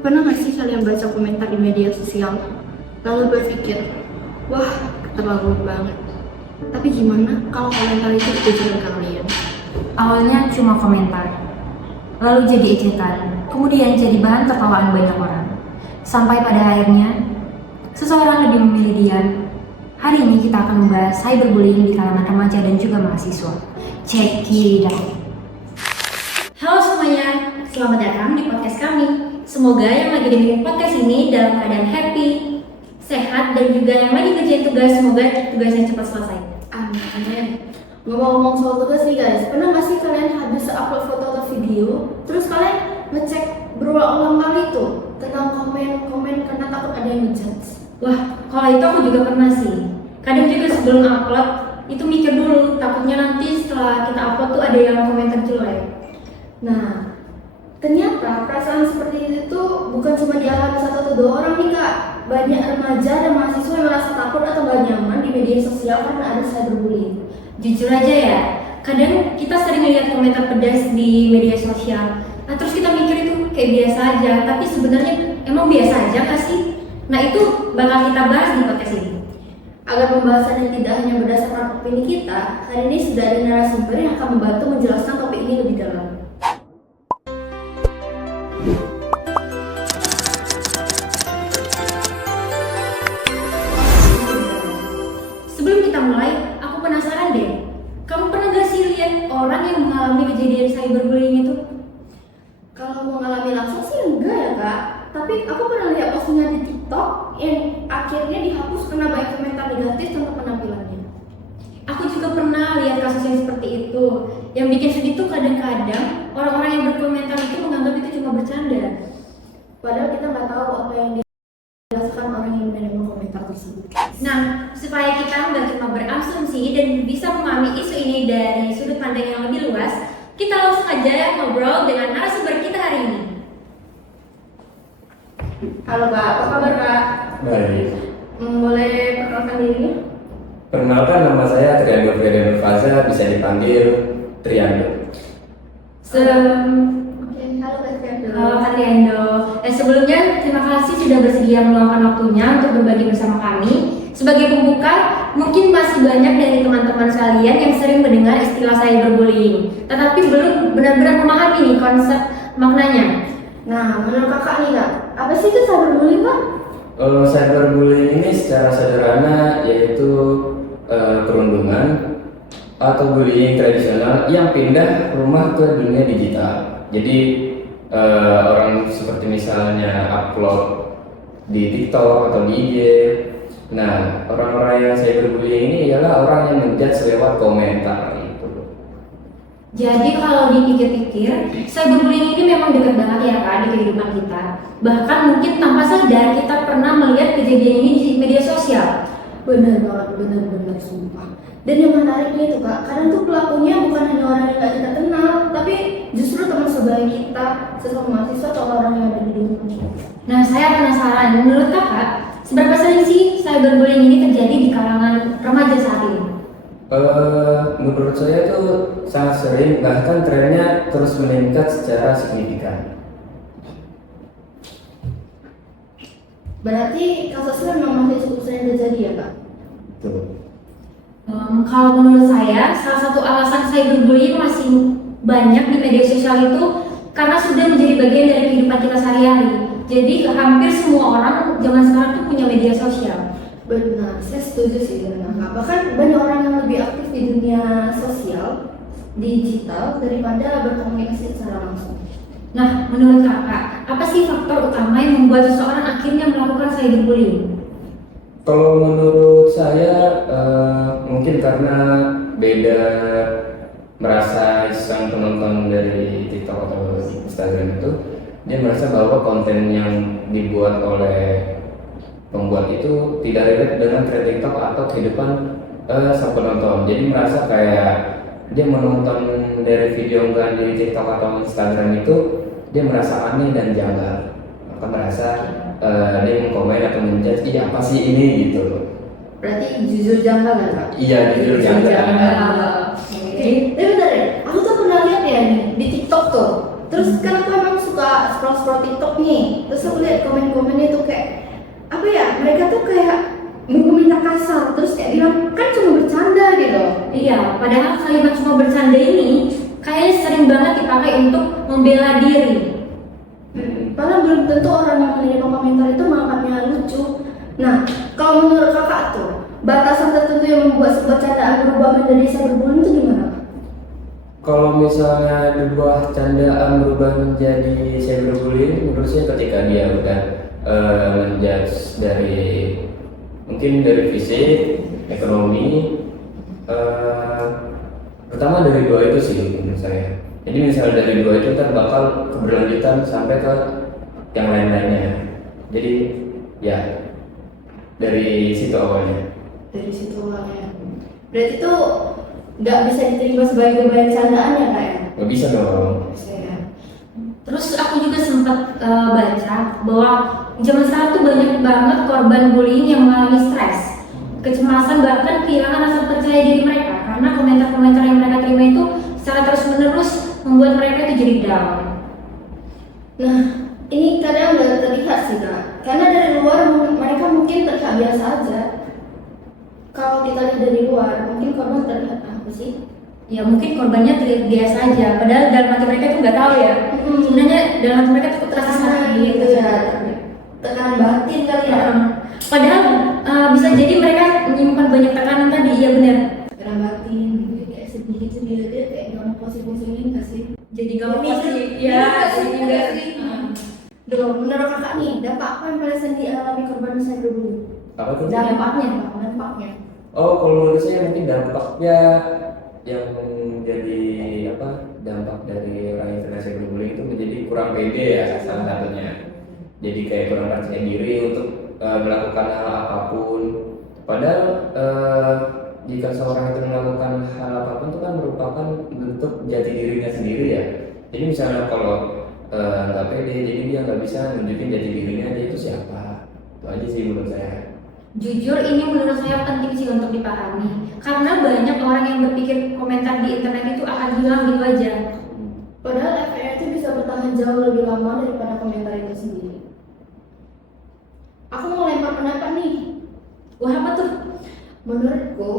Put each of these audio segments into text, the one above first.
Pernah nggak sih kalian baca komentar di media sosial, lalu berpikir, wah, terlalu banget. Tapi gimana kalau komentar itu ditujukan ke kalian? Awalnya cuma komentar, lalu jadi ejekan, kemudian jadi bahan tertawaan banyak orang. Sampai pada akhirnya, seseorang lebih memilih diam. Hari ini kita akan membahas cyberbullying di kalangan remaja dan juga mahasiswa. Check it out. Halo semuanya, selamat datang di podcast kami. Semoga yang lagi dengerin podcast ini dalam keadaan happy, sehat, dan juga yang lagi ngerjain tugas, semoga tugasnya cepat selesai. Amin. Ngomong-ngomong soal tugas nih guys, pernah nggak sih kalian habis upload foto atau video, terus kalian ngecek berulang-ulang kali tuh tentang komen-komen karena takut ada yang ngejudge? Wah, kalau itu aku juga pernah sih. Kadang juga sebelum upload, itu mikir dulu, takutnya nanti setelah kita upload tuh ada yang komentar jelek. Nah, ternyata perasaan seperti itu bukan cuma dialami satu atau dua orang nih kak. Banyak remaja dan mahasiswa yang merasa takut atau gak nyaman di media sosial karena ada cyberbullying. Jujur aja ya, kadang kita sering lihat komentar pedas di media sosial. Nah terus kita mikir itu kayak biasa aja, tapi sebenarnya emang biasa aja nggak sih? Nah itu bakal kita bahas di podcast ini. Agar pembahasannya tidak hanya berdasarkan opini kita, hari ini sudah ada narasumber yang akan membantu menjelaskan topik ini lebih dalam. Sebelum kita mulai, aku penasaran deh. Kamu pernah gak sih lihat orang yang mengalami kejadian cyberbullying itu? Kalau mengalami langsung sih enggak ya kak, tapi aku pernah lihat postingan di TikTok yang akhirnya dihapus karena banyak komentar negatif tentang penampilannya. Aku juga pernah lihat kasus yang seperti itu. Yang bikin sedih tuh kadang-kadang orang-orang yang berkomentar itu menganggap itu cuma bercanda. Padahal kita nggak tahu apa yang dirasakan orang yang menerima komentar tersebut. Nah, supaya kita nggak cuma berasumsi dan bisa memahami isu ini dari sudut pandang yang lebih luas, kita langsung aja ngobrol dengan narasumber kita hari ini. Halo kak, apa kabar kak? Baik. Boleh perkenalkan dirinya? Perkenalkan, nama saya Triando Frieden Faza, bisa dipanggil Triando. Oke, halo kak Triando. Halo Kak Triando. Sebelumnya terima kasih sudah bersedia meluangkan waktunya untuk berbagi bersama kami. Sebagai pembuka, mungkin masih banyak dari teman-teman sekalian yang sering mendengar istilah cyberbullying, tetapi belum benar-benar memahami nih konsep maknanya. Nah, menurut kakak nih kak, apa sih itu cyberbullying kak? Cyberbullying ini secara sederhana yaitu perundungan atau bullying tradisional yang pindah rumah ke dunia digital. Jadi orang seperti misalnya upload di TikTok atau di IG. Nah, orang-orang yang cyberbullying ini ialah orang yang menjudge lewat komentar itu. Jadi kalau dipikir-pikir, cyberbullying ini memang dekat banget ya Kak di kehidupan kita. Bahkan mungkin tanpa sadar kita pernah melihat kejadian ini di media sosial. Bener banget, bener-bener sumpah. Dan yang menariknya itu kak, kadang tuh pelakunya bukan hanya orang yang gak kita kenal, tapi justru teman sebaya kita, sesama mahasiswa atau orang yang ada di dunia. Nah, saya penasaran, menurut Kakak, seberapa sering sih cyberbullying ini terjadi di kalangan remaja saat ini? Menurut saya tuh sangat sering, bahkan trennya terus meningkat secara signifikan. Berarti kasusnya memang masih cukup sering terjadi ya kak? Tuh. Kalau menurut saya, salah satu alasan cyberbullying masih banyak di media sosial itu karena sudah menjadi bagian dari kehidupan kita sehari-hari. Jadi hampir semua orang zaman sekarang tuh punya media sosial. Benar, saya setuju sih dengan kakak. Bahkan banyak orang yang lebih aktif di dunia sosial, digital daripada berkomunikasi secara langsung. Nah, menurut Kakak, apa sih faktor utama yang membuat seseorang akhirnya melakukan cyberbullying? Kalau menurut saya mungkin karena beda merasa iseng penonton dari TikTok atau Instagram itu, dia merasa bahwa konten yang dibuat oleh pembuat itu tidak relate dengan tren TikTok atau kehidupan sang penonton. Jadi merasa kayak dia menonton dari video unggahan di TikTok atau Instagram itu, dia merasa aneh dan janggal. Maka merasa dia mengkomen atau menjudge, iya apa sih ini gitu. Berarti jujur janggal kan kak? Iya, jujur janggal. Tapi bentar ya, aku tuh pernah lihat ya nih di TikTok tuh. Terus kan aku emang suka scroll scroll TikTok nih, terus aku lihat komen-komennya tuh kayak apa ya, mereka tuh kayak berkomentar kasar, terus kayak bilang kan cuma bercanda gitu. Iya, padahal kalimat cuma bercanda ini kayaknya sering banget dipakai untuk membela diri. Padahal belum tentu orang yang menerima komentar itu menganggapnya lucu. Nah, kalau menurut kakak tuh, batasan tertentu yang membuat sebuah candaan berubah menjadi cyberbullying itu gimana? Kalau misalnya sebuah candaan berubah menjadi cyberbullying, menurut saya ketika dia udah menjudge dari mungkin dari fisik, ekonomi, pertama dari dua itu sih menurut saya. Jadi misalnya dari dua itu ntar bakal keberlanjutan sampai ke yang lain-lainnya. Jadi ya dari situ awalnya. Dari situ awalnya. Berarti tuh nggak bisa diterima sebagai bahan candaan ya kak ya? Nggak bisa dong. Bisa ya. Terus aku juga sempat baca bahwa zaman sekarang tuh banyak banget korban bullying yang mengalami stres, kecemasan, bahkan kehilangan rasa percaya diri mereka karena komentar-komentar yang mereka terima itu secara terus-menerus membuat mereka itu jadi down. Nah, ini kadang nggak terlihat sih kak, karena dari luar mereka mungkin terlihat biasa aja. Kalau kita lihat dari luar, mungkin korban terlihat apa sih? Ya mungkin korbannya terlihat biasa aja, padahal dalam hati mereka itu nggak tahu ya. Sebenarnya dalam hati mereka tuh terasa sakit gitu ya, tekanan batin kali ya. Padahal bisa jadi mereka menyimpan banyak tekanan tadi, iya benar. Tekanan batin, gitu, kayak sedih-sedih aja, kayak nggak mau pusing-pusingin nggak sih? Jadi gak mau pasti, Iya, sih enggak sih. Duh, menurut kakak nih, dampak apa yang paling sering dialami korban cyberbullying? Apa tuh? Dampaknya. Oh, kalau menurut saya mungkin dampaknya yang jadi apa? Dampak dari orang yang kena cyberbullying itu menjadi kurang pede ya salah satunya. Jadi kayak kurang percaya diri untuk melakukan hal apapun. Padahal jika seorang itu melakukan hal apapun itu kan merupakan bentuk jati dirinya sendiri ya. Jadi misalnya kalau nggak pede, jadi dia nggak bisa nunjukin jati dirinya dia itu siapa. Itu aja sih menurut saya. Jujur ini menurut saya penting sih untuk dipahami, karena banyak orang yang berpikir komentar di internet itu akan hilang gitu aja. Padahal efeknya itu bisa bertahan jauh lebih lama daripada komentar itu sendiri. Aku mau lempar pendapat nih. Wah, apa tuh? Menurutku,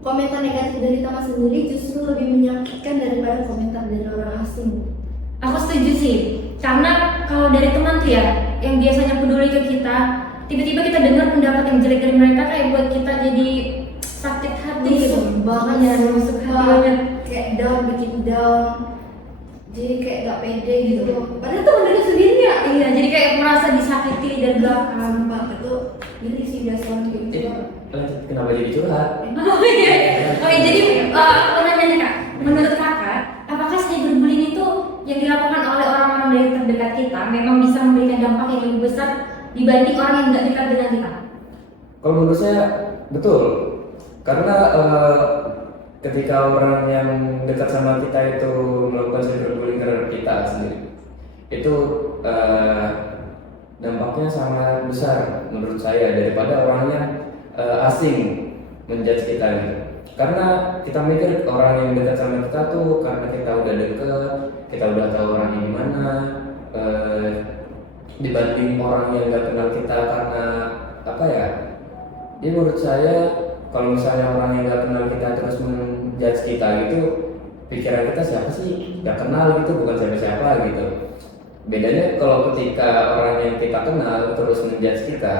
komentar negatif dari teman sendiri justru lebih menyakitkan daripada komentar dari orang asing. Aku setuju sih, karena kalau dari teman tuh ya, yang biasanya peduli ke kita, tiba-tiba kita dengar pendapat yang jelek dari mereka kayak buat kita jadi sakit hati gitu. Banget ya, masuk hati banget. Kayak down, bikin down. Jadi kayak gak pede gitu loh. Padahal teman dari sendiri ya. Iya, jadi kayak merasa disakiti dari belakang. Sumpah, itu ini sih biasa orang kayak gitu. Kenapa jadi curhat? Oh iya, oke, jadi aku nanya nih kak, menurut kakak, apakah cyberbullying itu yang dilakukan oleh orang-orang dari terdekat kita memang bisa memberikan dampak yang lebih besar dibanding orang yang nggak dekat dengan kita? Kalau menurut saya betul, karena ketika orang yang dekat sama kita itu melakukan cyberbullying terhadap kita sendiri, itu dampaknya sangat besar menurut saya daripada orang yang asing menjudge kita gitu. Karena kita mikir orang yang dekat sama kita tuh karena kita udah deket, kita udah tahu orangnya gimana, dibanding orang yang nggak kenal kita karena apa ya? Jadi menurut saya kalau misalnya orang yang nggak kenal kita terus menjudge kita gitu, pikiran kita siapa sih? Nggak kenal gitu, bukan siapa-siapa gitu. Bedanya kalau ketika orang yang kita kenal terus menjudge kita,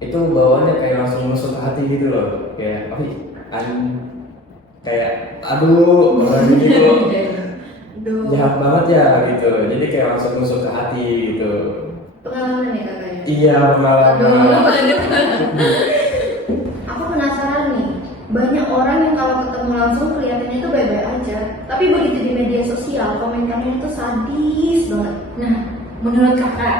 itu bawaannya kayak langsung masuk ke hati gitu loh, kayak kayak aduh orang ini kok jahat banget ya gitu, jadi kayak langsung masuk ke hati gitu. Pengalaman ya kakaknya? Iya, pengalaman. Aku penasaran nih, banyak orang yang kalau ketemu langsung kelihatannya itu baik-baik aja, tapi begitu di media sosial komentarnya itu sadis banget. Nah, menurut kakak,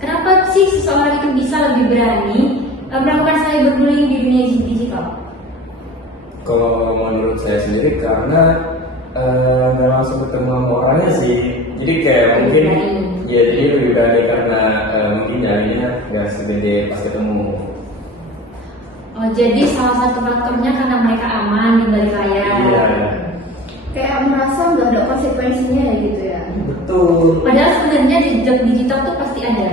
kenapa sih seseorang itu bisa lebih berani melakukan cyberbullying di dunia digital? Kalau menurut saya sendiri karena nggak langsung ketemu sama orangnya sih, jadi kayak mungkin ya jadi lebih berani karena mungkin nyalinya nggak segede pas ketemu. Oh, jadi salah satu faktornya karena mereka aman di balik layar. Iya. Kayak merasa nggak ada konsekuensinya ya gitu ya. Betul. Padahal sebenarnya jejak digital tuh pasti ada.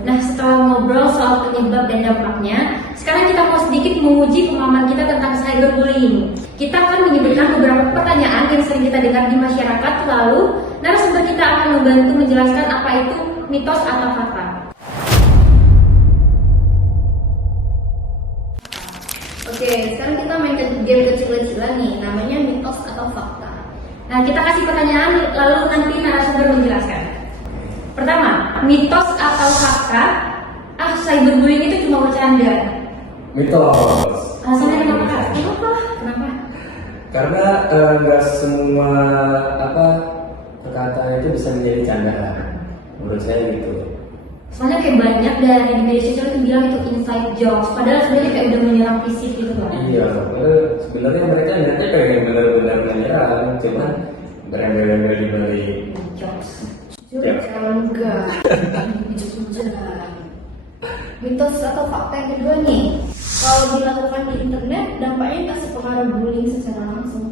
Nah, setelah ngobrol soal penyebab dan dampaknya, sekarang kita mau sedikit menguji pemahaman kita tentang cyberbullying. Kita akan menyebutkan beberapa pertanyaan yang sering kita dengar di masyarakat, lalu narasumber kita akan membantu menjelaskan apa itu mitos atau fakta. Oke, sekarang kita main game kecil-kecilan nih, namanya mitos atau fakta. Nah, kita kasih pertanyaan, lalu nanti narasumber menjelaskan. Pertama, mitos atau fakta? Cyberbullying itu cuma bercanda. Mitos. Alasannya kenapa? Kenapa? Karena nggak semua perkataan itu bisa menjadi candaan. Menurut saya gitu. Soalnya kayak banyak dari di media sosial itu bilang itu inside jokes, padahal sebenarnya kayak udah menyerang fisik gitu kan. Iya, sebenarnya mereka niatnya pengen benar-benar menyerang, cuman berembel-embel di balik. Jokes. Enggak. Mitos atau fakta yang kedua nih, kalau dilakukan di internet dampaknya nggak sepengaruh bullying secara langsung.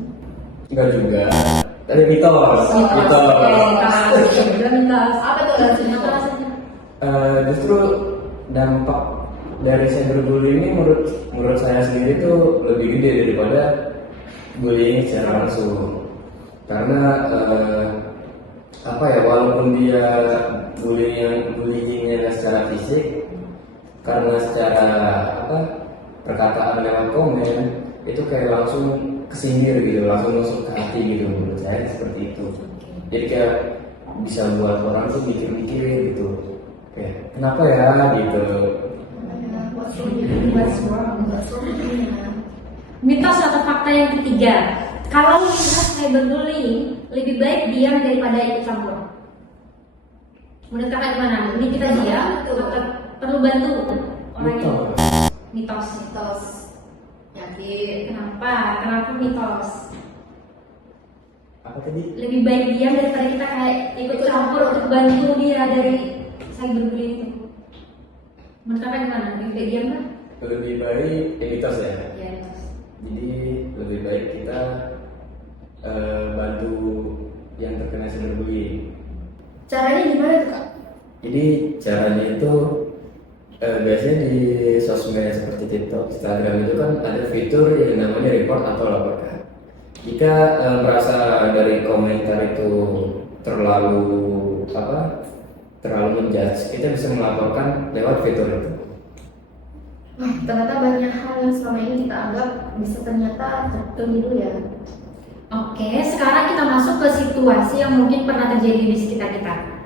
Enggak juga. Tapi mitos. Apa tuh alasannya? Justru dampak dari cyberbullying ini menurut saya sendiri itu lebih gede daripada bullying secara langsung. Karena walaupun dia bullyingnya secara fisik, karena secara perkataan lewat komen itu kayak langsung kesindir gitu, langsung masuk ke hati gitu. Menurut saya seperti itu. Jadi kayak bisa buat orang tuh mikir-mikir gitu, kayak kenapa ya gitu. Mitos atau fakta yang ketiga, kalau melihat cyberbullying, lebih baik diam daripada ikut campur. Menurut kakak gimana? Ini kita diam atau perlu bantu orangnya? Mitos. Yakin. Kenapa mitos? Apa tadi? Lebih baik diam daripada kita kayak ikut campur untuk bantu dia dari cyberbullying itu. Menurut kakak gimana? Lebih baik diam kan? Lebih baik mitos ya. Ya, mitos. Jadi lebih baik kita bantu yang terkena cyberbullying. Caranya gimana tuh Kak? Jadi caranya itu biasanya di sosmed seperti TikTok, Instagram itu kan ada fitur yang namanya report atau laporkan. Jika merasa dari komentar itu terlalu menjudge, kita bisa melaporkan lewat fitur itu. Wah, ternyata banyak hal yang selama ini kita anggap bisa ternyata terkeliru ya. Oke, sekarang kita masuk ke situasi yang mungkin pernah terjadi di sekitar kita.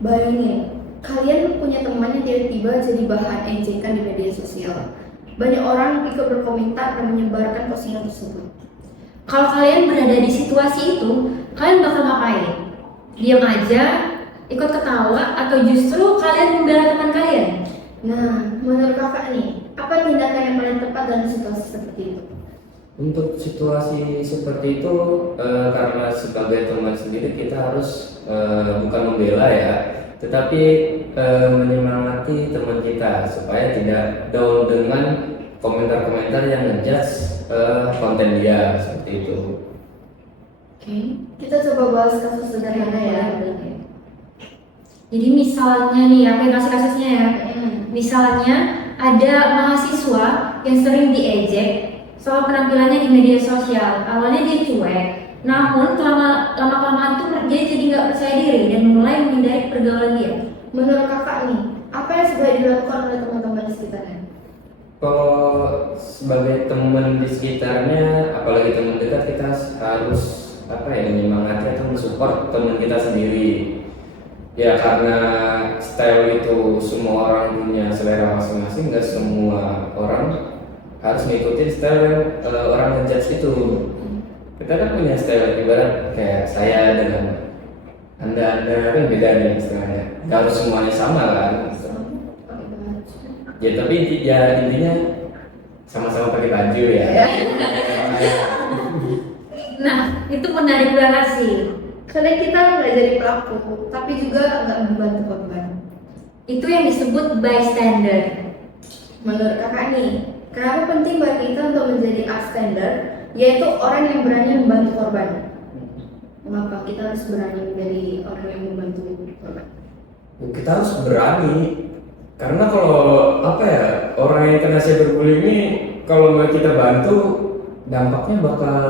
Bayangin, kalian punya teman yang tiba-tiba jadi bahan ejekan di media sosial. Banyak orang ikut berkomentar dan menyebarkan postingan tersebut. Kalau kalian berada di situasi itu, kalian bakal ngapain? Diam aja, ikut ketawa, atau justru kalian membela teman kalian? Nah, menurut kakak nih, apa tindakan yang paling tepat dalam situasi seperti itu? Untuk situasi seperti itu, karena sebagai teman sendiri kita harus bukan membela ya, tetapi menyemangati teman kita supaya tidak down dengan komentar-komentar yang ngejudge konten dia seperti itu. Oke, kita coba bahas kasus sederhana ya. Jadi misalnya nih, aku yang kasih kasusnya ya. Misalnya ada mahasiswa yang sering diejek soal penampilannya di media sosial. Awalnya dia cuek, namun lama-kelamaan tuh dia jadi nggak percaya diri dan mulai menghindari pergaulan dia. Menurut kakak nih, apa yang sebaiknya dilakukan oleh teman-teman di sekitarnya? Kalau sebagai teman di sekitarnya, apalagi teman dekat, kita harus menyemangati atau mensupport teman kita sendiri. Ya karena style itu semua orang punya selera masing-masing, nggak semua orang harus mengikuti style orang ngejudge itu. Kita kan punya style, ibarat kayak saya dengan anda kan beda nih istilahnya. Nggak harus semuanya sama kan. Ya tapi intinya sama-sama pakai baju ya. Nah, itu menarik banget sih. Karena kita nggak jadi pelaku, tapi juga nggak membantu korban. Itu yang disebut bystander. Menurut kakak nih, kenapa penting bagi kita untuk menjadi upstander, yaitu orang yang berani membantu korban? Mengapa kita harus berani menjadi orang yang membantu korban? Kita harus berani, karena kalau apa ya, orang yang kena cyberbullying ini kalau mau kita bantu dampaknya bakal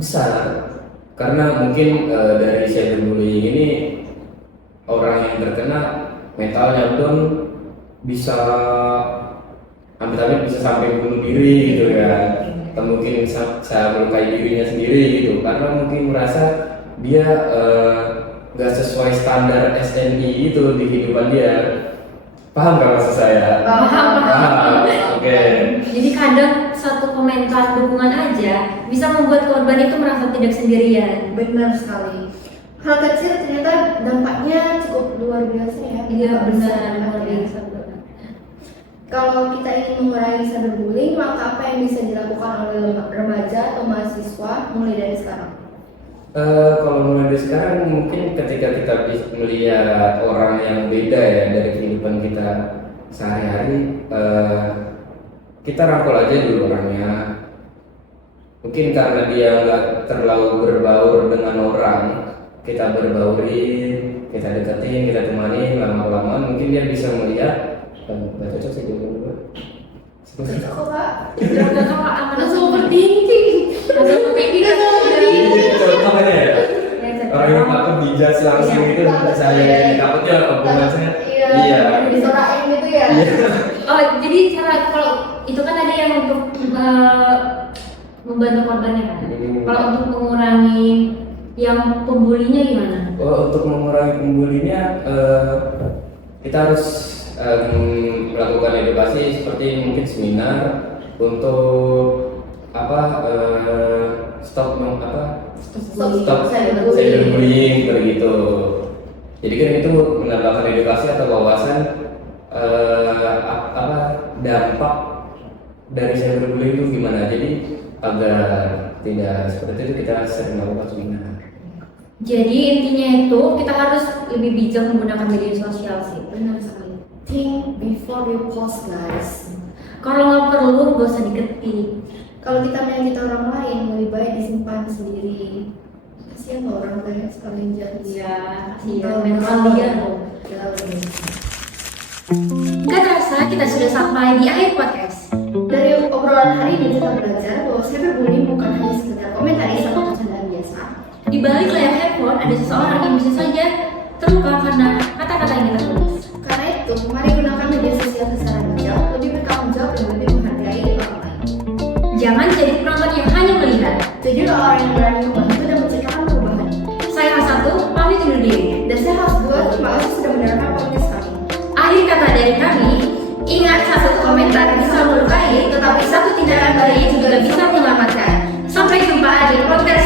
besar, karena mungkin dari cyberbullying ini orang yang terkena mentalnya down, bisa amit-amit bisa sampai bunuh diri gitu ya, atau mungkin saya melukai dirinya sendiri gitu, karena mungkin merasa dia nggak sesuai standar SNI itu di kehidupan dia. Paham gak maksud saya? Paham. Oke. Jadi kadang satu komentar dukungan aja bisa membuat korban itu merasa tidak sendirian. Benar sekali. Hal kecil ternyata dampaknya cukup luar biasa ya. Iya benar. Luar biasa. Kalau kita ingin mengurangi cyberbullying, maka apa yang bisa dilakukan oleh remaja atau mahasiswa mulai dari sekarang? Kalau mulai dari sekarang mungkin ketika kita bisa melihat orang yang beda ya dari kehidupan kita sehari-hari, kita rangkul aja dulu orangnya. Mungkin karena dia nggak terlalu berbaur dengan orang, kita berbaurin, kita deketin, kita temani, lama-lama mungkin dia bisa melihat. Nggak cocok sih dulu. Cocok kok Pak. Jangan kakak aman Langsung overthinking. langsung overthinking. Makanya ya, orang yang takut dijudge langsung itu saya takutnya hubungan saya. Iya. Disorain gitu ya. Oh jadi cara kalau itu kan ada yang untuk membantu korbannya kan. Kalau untuk mengurangi yang pembulinya gimana? Untuk mengurangi pembulinya, kita harus melakukan edukasi seperti mungkin seminar untuk stop cyberbullying begitu. Jadi kan itu menambahkan edukasi atau wawasan dampak dari cyberbullying itu gimana. Jadi agar tidak seperti itu kita sering melakukan seminar. Jadi intinya itu kita harus lebih bijak menggunakan media sosial sih. Benar sekali. Think before you post, guys. Kalau nggak perlu gak usah diketik. Kalau kita menyakiti orang lain, lebih baik disimpan sendiri. Kasihan loh orang banyak sekali yang jahat. Iya, mental dia loh. Gak terasa kita sudah sampai di akhir podcast. Dari obrolan hari ini kita belajar bahwa cyberbullying bukan hanya sekedar komentaris atau bercandaan biasa. Di balik layar handphone ada seseorang yang bisa saja terluka karena kata-kata yang kita tulis. Karena itu, mari gunakan media sosial secara bijak, lebih bertanggung jawab dan lebih menghargai orang lain. Jangan jadi penonton yang hanya melihat. Jadilah orang yang berani membantu dan menciptakan perubahan. Saya Hasatu, pamit undur diri. Dan saya harus buat, terima kasih sudah mendengarkan podcast kami. Akhir kata dari kami, ingat satu komentar bisa melukai, tetapi satu tindakan baik juga bisa menyelamatkan. Sampai jumpa di podcast